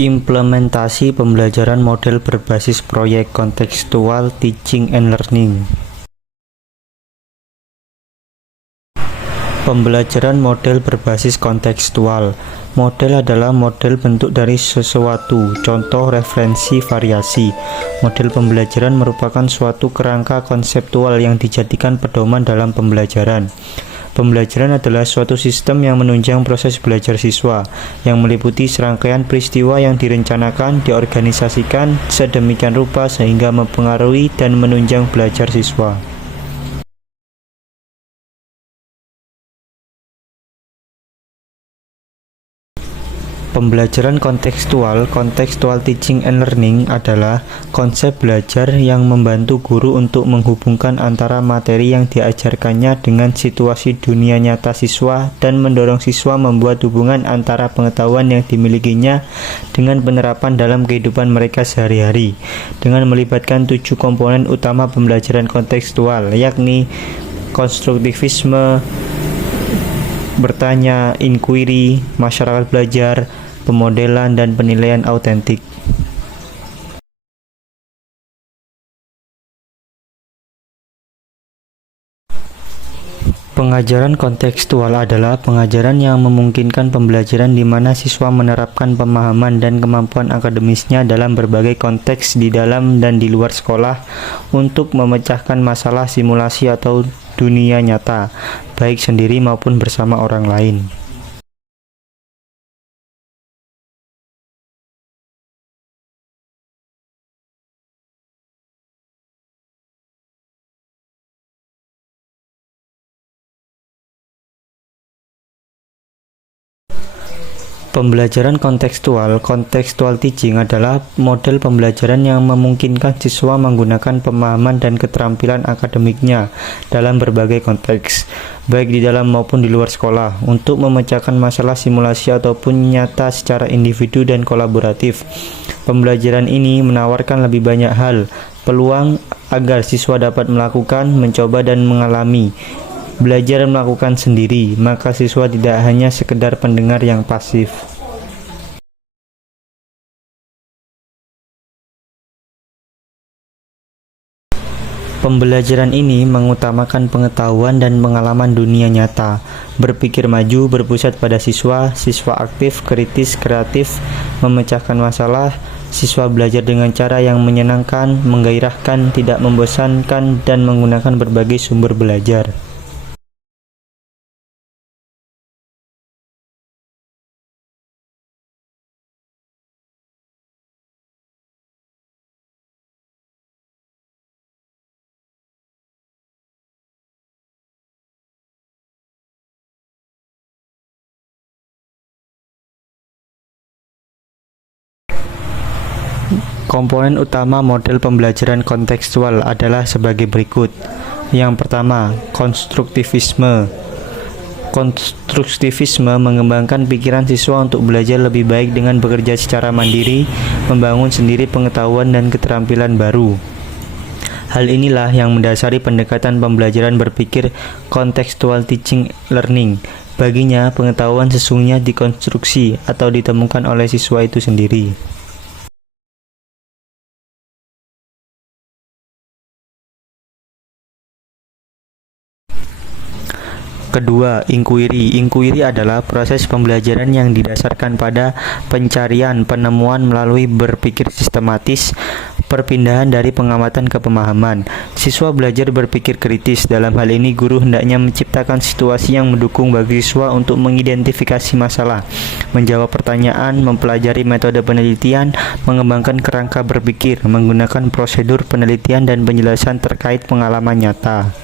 Implementasi pembelajaran model berbasis proyek kontekstual teaching and learning. Pembelajaran model berbasis kontekstual. Model adalah model bentuk dari sesuatu, contoh, referensi, variasi. Model pembelajaran merupakan suatu kerangka konseptual yang dijadikan pedoman dalam pembelajaran. Pembelajaran adalah suatu sistem yang menunjang proses belajar siswa, yang meliputi serangkaian peristiwa yang direncanakan, diorganisasikan sedemikian rupa sehingga mempengaruhi dan menunjang belajar siswa. Pembelajaran kontekstual teaching and learning adalah konsep belajar yang membantu guru untuk menghubungkan antara materi yang diajarkannya dengan situasi dunia nyata siswa dan mendorong siswa membuat hubungan antara pengetahuan yang dimilikinya dengan penerapan dalam kehidupan mereka sehari-hari, dengan melibatkan 7 komponen utama pembelajaran kontekstual, yakni konstruktivisme, bertanya, inquiry, masyarakat belajar, pemodelan, dan penilaian autentik. Pengajaran kontekstual adalah pengajaran yang memungkinkan pembelajaran di mana siswa menerapkan pemahaman dan kemampuan akademisnya dalam berbagai konteks di dalam dan di luar sekolah untuk memecahkan masalah simulasi atau dunia nyata, baik sendiri maupun bersama orang lain. Pembelajaran kontekstual teaching adalah model pembelajaran yang memungkinkan siswa menggunakan pemahaman dan keterampilan akademiknya dalam berbagai konteks, baik di dalam maupun di luar sekolah, untuk memecahkan masalah simulasi ataupun nyata secara individu dan kolaboratif. Pembelajaran ini menawarkan lebih banyak hal, peluang agar siswa dapat melakukan, mencoba, dan mengalami. Belajar melakukan sendiri, maka siswa tidak hanya sekedar pendengar yang pasif. Pembelajaran ini mengutamakan pengetahuan dan pengalaman dunia nyata, berpikir maju, berpusat pada siswa aktif, kritis, kreatif, memecahkan masalah. Siswa belajar dengan cara yang menyenangkan, menggairahkan, tidak membosankan, dan menggunakan berbagai sumber belajar. Komponen utama model pembelajaran kontekstual adalah sebagai berikut. Yang pertama, konstruktivisme. Konstruktivisme mengembangkan pikiran siswa untuk belajar lebih baik dengan bekerja secara mandiri, membangun sendiri pengetahuan dan keterampilan baru. Hal inilah yang mendasari pendekatan pembelajaran berpikir kontekstual teaching learning. Baginya, pengetahuan sesungguhnya dikonstruksi atau ditemukan oleh siswa itu sendiri. Kedua, inquiry. Inquiry adalah proses pembelajaran yang didasarkan pada pencarian, penemuan melalui berpikir sistematis, perpindahan dari pengamatan ke pemahaman. Siswa belajar berpikir kritis. Dalam hal ini, guru hendaknya menciptakan situasi yang mendukung bagi siswa untuk mengidentifikasi masalah, menjawab pertanyaan, mempelajari metode penelitian, mengembangkan kerangka berpikir, menggunakan prosedur penelitian dan penjelasan terkait pengalaman nyata.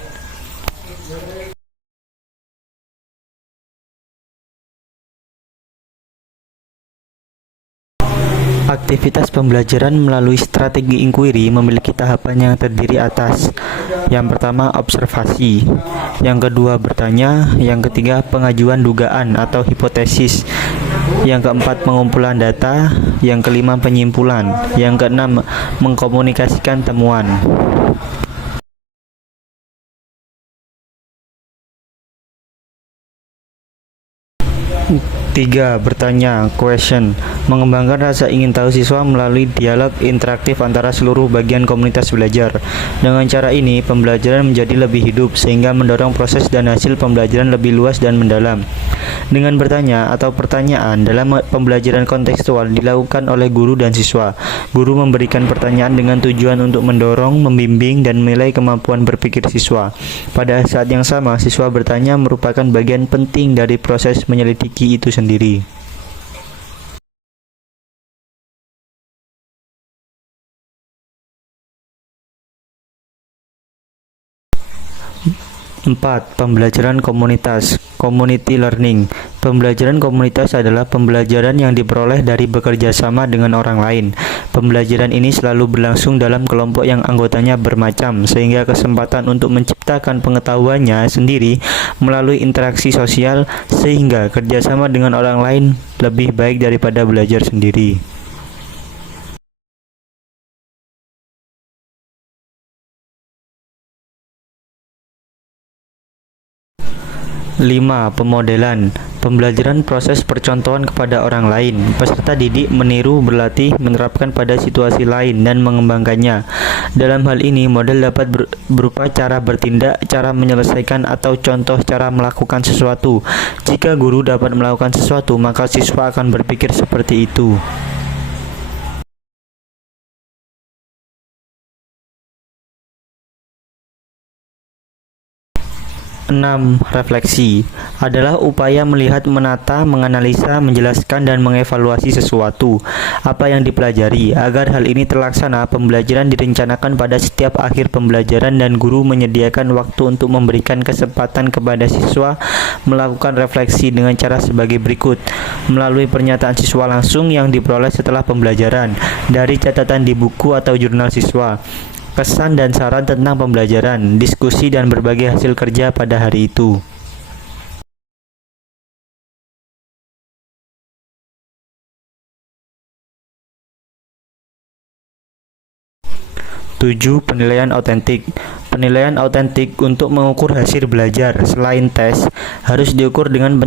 Aktivitas pembelajaran melalui strategi inquiry memiliki tahapan yang terdiri atas: yang pertama, observasi; yang kedua, bertanya; yang ketiga, pengajuan dugaan atau hipotesis; yang keempat, pengumpulan data; yang kelima, penyimpulan; yang keenam, mengkomunikasikan temuan. 3. Bertanya, question, mengembangkan rasa ingin tahu siswa melalui dialog interaktif antara seluruh bagian komunitas belajar. Dengan cara ini, pembelajaran menjadi lebih hidup sehingga mendorong proses dan hasil pembelajaran lebih luas dan mendalam. Dengan bertanya atau pertanyaan dalam pembelajaran kontekstual dilakukan oleh guru dan siswa. Guru memberikan pertanyaan dengan tujuan untuk mendorong, membimbing, dan menilai kemampuan berpikir siswa. Pada saat yang sama, siswa bertanya merupakan bagian penting dari proses menyelidiki itu sendiri. Empat, pembelajaran komunitas, community learning. Pembelajaran komunitas adalah pembelajaran yang diperoleh dari bekerja sama dengan orang lain. Pembelajaran ini selalu berlangsung dalam kelompok yang anggotanya bermacam, sehingga kesempatan untuk menciptakan pengetahuannya sendiri melalui interaksi sosial, sehingga kerjasama dengan orang lain lebih baik daripada belajar sendiri. 5. Pemodelan. Pembelajaran proses percontohan kepada orang lain. Peserta didik meniru, berlatih, menerapkan pada situasi lain, dan mengembangkannya. Dalam hal ini, model dapat berupa cara bertindak, cara menyelesaikan, atau contoh cara melakukan sesuatu. Jika guru dapat melakukan sesuatu, maka siswa akan berpikir seperti itu. 6. Refleksi adalah upaya melihat, menata, menganalisa, menjelaskan, dan mengevaluasi sesuatu apa yang dipelajari. Agar hal ini terlaksana, pembelajaran direncanakan pada setiap akhir pembelajaran dan guru menyediakan waktu untuk memberikan kesempatan kepada siswa melakukan refleksi dengan cara sebagai berikut. Melalui pernyataan siswa langsung yang diperoleh setelah pembelajaran, dari catatan di buku atau jurnal siswa, pesan dan saran tentang pembelajaran, diskusi, dan berbagai hasil kerja pada hari itu. Tujuh, penilaian autentik. Penilaian autentik untuk mengukur hasil belajar selain tes harus diukur dengan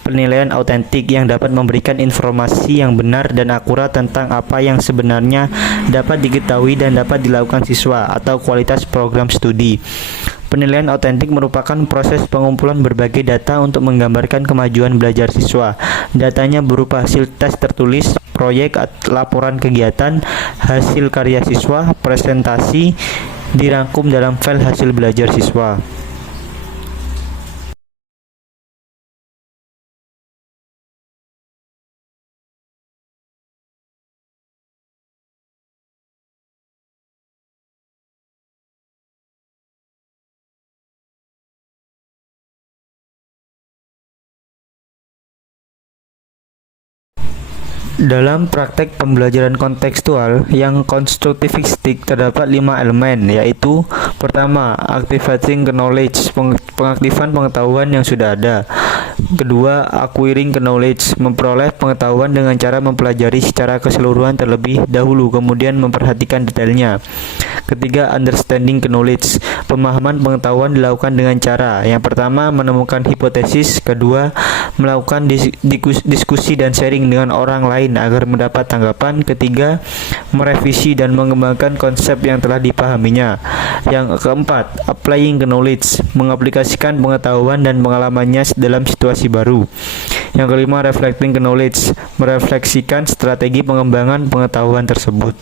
penilaian autentik yang dapat memberikan informasi yang benar dan akurat tentang apa yang sebenarnya dapat diketahui dan dapat dilakukan siswa atau kualitas program studi. Penilaian autentik merupakan proses pengumpulan berbagai data untuk menggambarkan kemajuan belajar siswa. Datanya berupa hasil tes tertulis, proyek, laporan kegiatan, hasil karya siswa, presentasi, dirangkum dalam file hasil belajar siswa. Dalam praktek pembelajaran kontekstual yang konstruktivistik terdapat 5 elemen, yaitu pertama, activating knowledge, pengaktifan pengetahuan yang sudah ada. Kedua, acquiring knowledge, memperoleh pengetahuan dengan cara mempelajari secara keseluruhan terlebih dahulu, kemudian memperhatikan detailnya. Ketiga, understanding knowledge, pemahaman pengetahuan dilakukan dengan cara, yang pertama, menemukan hipotesis, kedua, melakukan diskusi dan sharing dengan orang lain agar mendapat tanggapan, ketiga, merevisi dan mengembangkan konsep yang telah dipahaminya. Yang keempat, applying knowledge, mengaplikasikan pengetahuan dan pengalamannya dalam situasi baru. Yang kelima, reflecting knowledge, merefleksikan strategi pengembangan pengetahuan tersebut.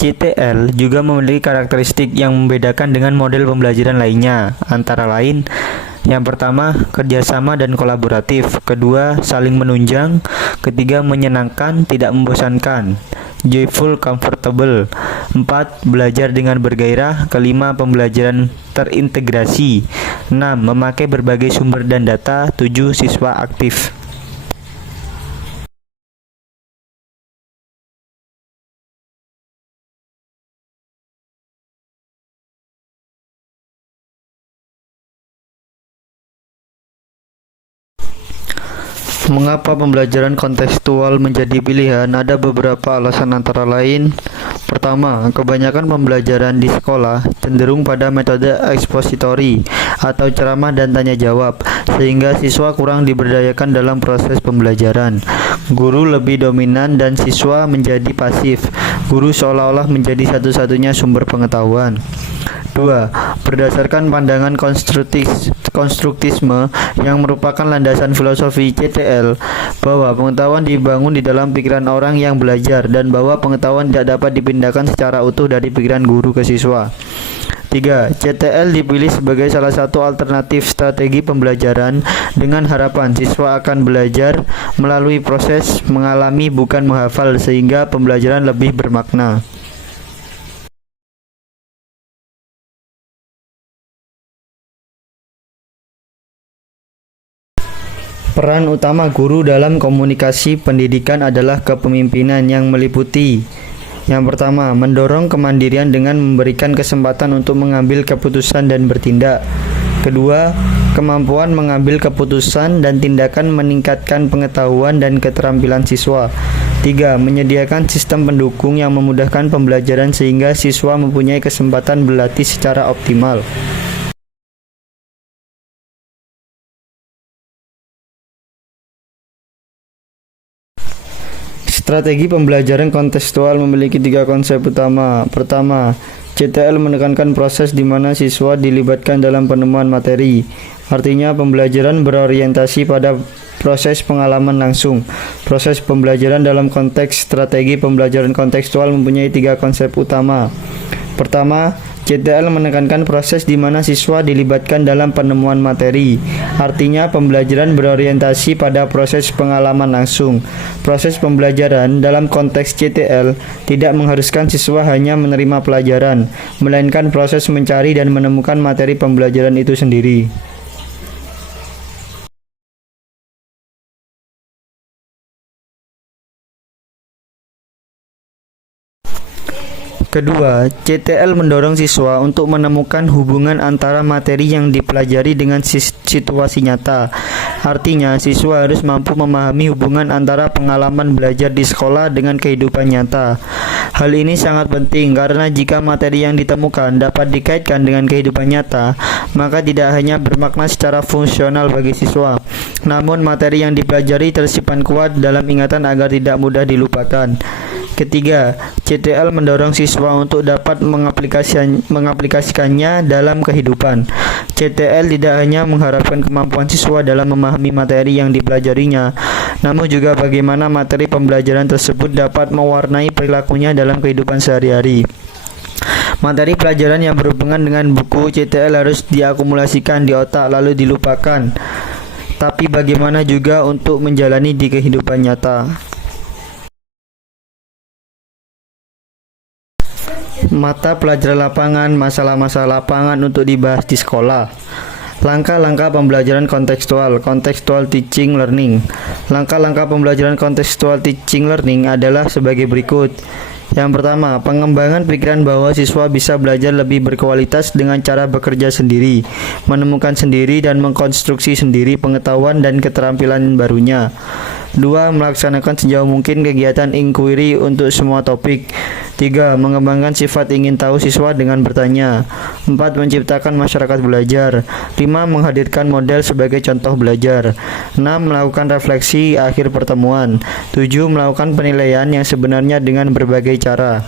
CTL juga memiliki karakteristik yang membedakan dengan model pembelajaran lainnya, antara lain, yang pertama, kerjasama dan kolaboratif. Kedua, saling menunjang. Ketiga, menyenangkan, tidak membosankan, joyful, comfortable. 4. Belajar dengan bergairah. Kelima, pembelajaran terintegrasi. 6. Memakai berbagai sumber dan data. 7. Siswa aktif. Mengapa pembelajaran kontekstual menjadi pilihan? Ada beberapa alasan, antara lain, Pertama, kebanyakan pembelajaran di sekolah cenderung pada metode ekspositori atau ceramah dan tanya jawab, sehingga siswa kurang diberdayakan dalam proses pembelajaran. Guru lebih dominan dan siswa menjadi pasif. Guru seolah-olah menjadi satu-satunya sumber pengetahuan. 2. Berdasarkan pandangan konstruktisme yang merupakan landasan filosofi CTL, bahwa pengetahuan dibangun di dalam pikiran orang yang belajar dan bahwa pengetahuan tidak dapat dipindahkan secara utuh dari pikiran guru ke siswa. 3. CTL dipilih sebagai salah satu alternatif strategi pembelajaran dengan harapan siswa akan belajar melalui proses mengalami bukan menghafal sehingga pembelajaran lebih bermakna. Peran utama guru dalam komunikasi pendidikan adalah kepemimpinan yang meliputi: yang pertama, mendorong kemandirian dengan memberikan kesempatan untuk mengambil keputusan dan bertindak. Kedua, kemampuan mengambil keputusan dan tindakan meningkatkan pengetahuan dan keterampilan siswa. 3. Menyediakan sistem pendukung yang memudahkan pembelajaran sehingga siswa mempunyai kesempatan berlatih secara optimal. Strategi pembelajaran kontekstual memiliki 3 konsep utama. Pertama, CTL menekankan proses di mana siswa dilibatkan dalam penemuan materi. Artinya, pembelajaran berorientasi pada proses pengalaman langsung. Proses pembelajaran dalam konteks strategi pembelajaran kontekstual mempunyai 3 konsep utama. Pertama, CTL menekankan proses di mana siswa dilibatkan dalam penemuan materi. Artinya, pembelajaran berorientasi pada proses pengalaman langsung. Proses pembelajaran dalam konteks CTL tidak mengharuskan siswa hanya menerima pelajaran, melainkan proses mencari dan menemukan materi pembelajaran itu sendiri. Kedua, CTL mendorong siswa untuk menemukan hubungan antara materi yang dipelajari dengan situasi nyata. Artinya, siswa harus mampu memahami hubungan antara pengalaman belajar di sekolah dengan kehidupan nyata. Hal ini sangat penting karena jika materi yang ditemukan dapat dikaitkan dengan kehidupan nyata, maka tidak hanya bermakna secara fungsional bagi siswa, namun materi yang dipelajari tersimpan kuat dalam ingatan agar tidak mudah dilupakan. Ketiga, CTL mendorong siswa untuk dapat mengaplikasikannya dalam kehidupan. CTL tidak hanya mengharapkan kemampuan siswa dalam memahami materi yang dipelajarinya, namun juga bagaimana materi pembelajaran tersebut dapat mewarnai perilakunya dalam kehidupan sehari-hari. Materi pelajaran yang berhubungan dengan buku CTL harus diakumulasikan di otak lalu dilupakan. Tapi bagaimana juga untuk menjalani di kehidupan nyata? Mata pelajaran lapangan, masalah-masalah lapangan untuk dibahas di sekolah. Langkah-langkah pembelajaran kontekstual, contextual teaching learning. Langkah-langkah pembelajaran kontekstual teaching learning adalah sebagai berikut. Yang pertama, pengembangan pikiran bahwa siswa bisa belajar lebih berkualitas dengan cara bekerja sendiri, menemukan sendiri dan mengkonstruksi sendiri pengetahuan dan keterampilan barunya. 2. Melaksanakan sejauh mungkin kegiatan inquiry untuk semua topik. 3. Mengembangkan sifat ingin tahu siswa dengan bertanya. 4. Menciptakan masyarakat belajar. 5. Menghadirkan model sebagai contoh belajar. 6. Melakukan refleksi akhir pertemuan. 7. Melakukan penilaian yang sebenarnya dengan berbagai cara.